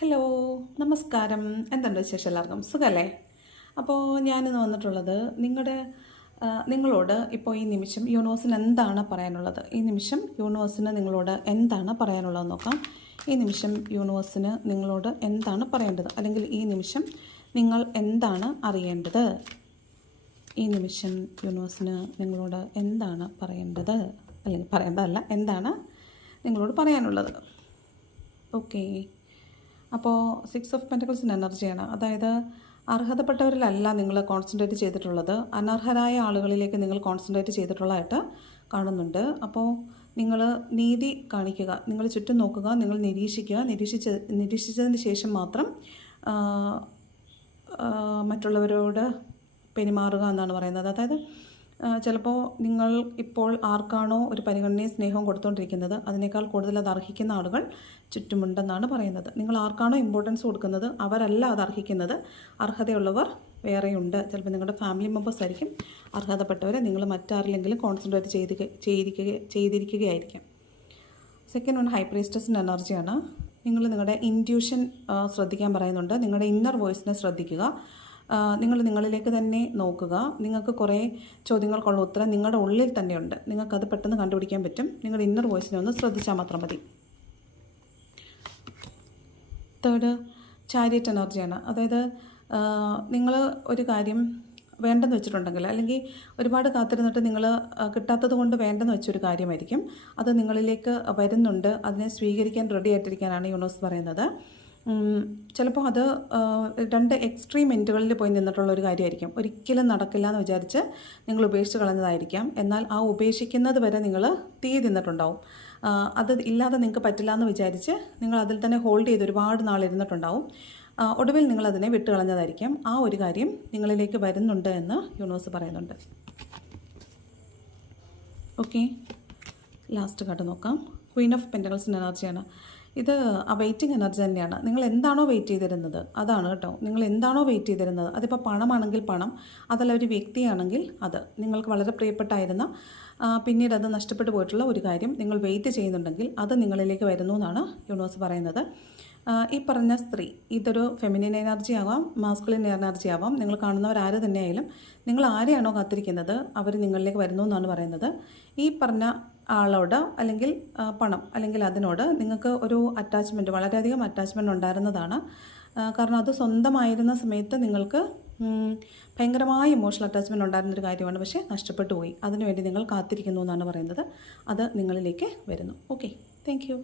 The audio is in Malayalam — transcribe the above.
ഹലോ, നമസ്കാരം. എന്തുണ്ട് വിശേഷം? എല്ലാവർക്കും സുഖമല്ലേ? അപ്പോൾ ഞാനിന്ന് വന്നിട്ടുള്ളത് നിങ്ങളോട് ഇപ്പോൾ ഈ നിമിഷം യൂണിവേഴ്സിന് എന്താണ് പറയാനുള്ളത്, ഈ നിമിഷം യൂണിവേഴ്സിന് നിങ്ങളോട് എന്താണ് പറയാനുള്ളതെന്ന് നോക്കാം. ഈ നിമിഷം യൂണിവേഴ്സിന് നിങ്ങളോട് എന്താണ് പറയേണ്ടത്, അല്ലെങ്കിൽ ഈ നിമിഷം നിങ്ങൾ എന്താണ് അറിയേണ്ടത്? ഈ നിമിഷം യൂണിവേഴ്സിന് നിങ്ങളോട് എന്താണ് പറയേണ്ടത്, അല്ലെങ്കിൽ പറയേണ്ടതല്ല, എന്താണ് നിങ്ങളോട് പറയാനുള്ളത്? ഓക്കെ. അപ്പോൾ 6 ഓഫ് പെൻറ്റക്കിൾസിൻ്റെ എനർജിയാണ്. അതായത് അർഹതപ്പെട്ടവരിലല്ല നിങ്ങൾ കോൺസെൻട്രേറ്റ് ചെയ്തിട്ടുള്ളത്, അനർഹരായ ആളുകളിലേക്ക് നിങ്ങൾ കോൺസെൻട്രേറ്റ് ചെയ്തിട്ടുള്ളതായിട്ട് കാണുന്നുണ്ട്. അപ്പോൾ നിങ്ങൾ നീതി കാണിക്കുക, നിങ്ങൾ ചുറ്റും നോക്കുക, നിങ്ങൾ നിരീക്ഷിക്കുക, നിരീക്ഷിച്ചതിന് ശേഷം മാത്രം മറ്റുള്ളവരോട് പെരുമാറുക എന്നാണ് പറയുന്നത്. അതായത് ചിലപ്പോൾ നിങ്ങൾ ഇപ്പോൾ ആർക്കാണോ ഒരു പരിഗണനയും സ്നേഹവും കൊടുത്തുകൊണ്ടിരിക്കുന്നത് അതിനേക്കാൾ കൂടുതൽ അത് അർഹിക്കുന്ന ആളുകൾ ചുറ്റുമുണ്ടെന്നാണ് പറയുന്നത്. നിങ്ങൾ ആർക്കാണോ ഇമ്പോർട്ടൻസ് കൊടുക്കുന്നത് അവരല്ല അത് അർഹിക്കുന്നത്, അർഹതയുള്ളവർ വേറെയുണ്ട്. ചിലപ്പോൾ നിങ്ങളുടെ ഫാമിലി മെമ്പേഴ്സ് ആയിരിക്കും അർഹതപ്പെട്ടവരെ നിങ്ങൾ മറ്റാരിലെങ്കിലും കോൺസെൻട്രേറ്റ് ചെയ്തിരിക്കുകയായിരിക്കാം. സെക്കൻഡ് വൺ ഹൈ പ്രീസ്റ്റസിൻ്റെ എനർജിയാണ്. നിങ്ങൾ നിങ്ങളുടെ ഇൻറ്റ്യൂഷൻ ശ്രദ്ധിക്കാൻ പറയുന്നുണ്ട്. നിങ്ങളുടെ ഇന്നർ വോയിസിനെ ശ്രദ്ധിക്കുക. നിങ്ങൾ നിങ്ങളിലേക്ക് തന്നെ നോക്കുക. നിങ്ങൾക്ക് കുറേ ചോദ്യങ്ങൾക്കുള്ള ഉത്തരം നിങ്ങളുടെ ഉള്ളിൽ തന്നെയുണ്ട്, നിങ്ങൾക്കത് പെട്ടെന്ന് കണ്ടുപിടിക്കാൻ പറ്റും. നിങ്ങളുടെ ഇന്നർ വോയിസിനെ ഒന്ന് ശ്രദ്ധിച്ചാൽ മാത്രം മതി. തേർഡ് ചാരിയറ്റ് എനർജിയാണ്. അതായത് നിങ്ങൾ ഒരു കാര്യം വേണ്ടെന്ന് വെച്ചിട്ടുണ്ടെങ്കിൽ, അല്ലെങ്കിൽ ഒരുപാട് കാത്തിരുന്നിട്ട് നിങ്ങൾ കിട്ടാത്തത് കൊണ്ട് വേണ്ടെന്ന് വെച്ചൊരു കാര്യമായിരിക്കും, അത് നിങ്ങളിലേക്ക് വരുന്നുണ്ട്. അതിനെ സ്വീകരിക്കാൻ റെഡി ആയിട്ടിരിക്കാനാണ് യൂണിവേഴ്സ് പറയുന്നത്. ചിലപ്പോൾ അത് രണ്ട് എക്സ്ട്രീം എൻഡുകളിൽ പോയി നിന്നിട്ടുള്ള ഒരു കാര്യമായിരിക്കും. ഒരിക്കലും നടക്കില്ല എന്ന് വിചാരിച്ച് നിങ്ങൾ ഉപേക്ഷിച്ച് കളഞ്ഞതായിരിക്കാം. എന്നാൽ ആ ഉപേക്ഷിക്കുന്നത് വരെ നിങ്ങൾ തീ തിന്നിട്ടുണ്ടാവും. അത് ഇല്ലാതെ നിങ്ങൾക്ക് പറ്റില്ല എന്ന് വിചാരിച്ച് നിങ്ങൾ അതിൽ തന്നെ ഹോൾഡ് ചെയ്ത് ഒരുപാട് നാളിരുന്നിട്ടുണ്ടാവും. ഒടുവിൽ നിങ്ങളതിനെ വിട്ടുകളഞ്ഞതായിരിക്കാം. ആ ഒരു കാര്യം നിങ്ങളിലേക്ക് വരുന്നുണ്ട് എന്ന് യൂണിവേഴ്സ് പറയുന്നുണ്ട്. ഓക്കെ, ലാസ്റ്റ് കാർഡ് നോക്കാം. ക്വീൻ ഓഫ് പെൻറ്റക്കിൾസിൻ്റെ എനർജിയാണ്. ഇത് ആ വെയിറ്റിംഗ് എനർജി തന്നെയാണ്. നിങ്ങൾ എന്താണോ വെയിറ്റ് ചെയ്തിരുന്നത് അതാണ് കേട്ടോ. നിങ്ങൾ എന്താണോ വെയിറ്റ് ചെയ്തിരുന്നത്, അതിപ്പോൾ പണമാണെങ്കിൽ പണം, അതല്ല ഒരു വ്യക്തിയാണെങ്കിൽ അത്, നിങ്ങൾക്ക് വളരെ പ്രിയപ്പെട്ടായിരുന്ന പിന്നീട് അത് നഷ്ടപ്പെട്ടു പോയിട്ടുള്ള ഒരു കാര്യം നിങ്ങൾ വെയിറ്റ് ചെയ്യുന്നുണ്ടെങ്കിൽ അത് നിങ്ങളിലേക്ക് വരുന്നു എന്നാണ് യൂണിവേഴ്സ് പറയുന്നത്. ഈ പറഞ്ഞ സ്ത്രീ, ഇതൊരു ഫെമിനിൻ എനർജി ആവാം, മാസ്കുലിൻ എനർജി ആവാം. നിങ്ങൾ കാണുന്നവർ ആര് തന്നെയായാലും നിങ്ങൾ ആരെയാണോ കാത്തിരിക്കുന്നത് അവർ നിങ്ങളിലേക്ക് വരുന്നു എന്നാണ് പറയുന്നത്. ഈ പറഞ്ഞ ആളോട് അല്ലെങ്കിൽ പണം അല്ലെങ്കിൽ അതിനോട് നിങ്ങൾക്ക് ഒരു അറ്റാച്ച്മെൻറ്റ്, വളരെയധികം അറ്റാച്ച്മെൻറ്റ് ഉണ്ടായിരുന്നതാണ്. കാരണം അത് സ്വന്തമായിരുന്ന സമയത്ത് നിങ്ങൾക്ക് ഭയങ്കരമായ ഇമോഷണൽ അറ്റാച്ച്മെൻറ്റ് ഉണ്ടായിരുന്നൊരു കാര്യമാണ്. പക്ഷേ നഷ്ടപ്പെട്ടു പോയി. അതിനുവേണ്ടി നിങ്ങൾ കാത്തിരിക്കുന്നു എന്നാണ് പറയുന്നത്. അത് നിങ്ങളിലേക്ക് വരുന്നു. Okay, thank you.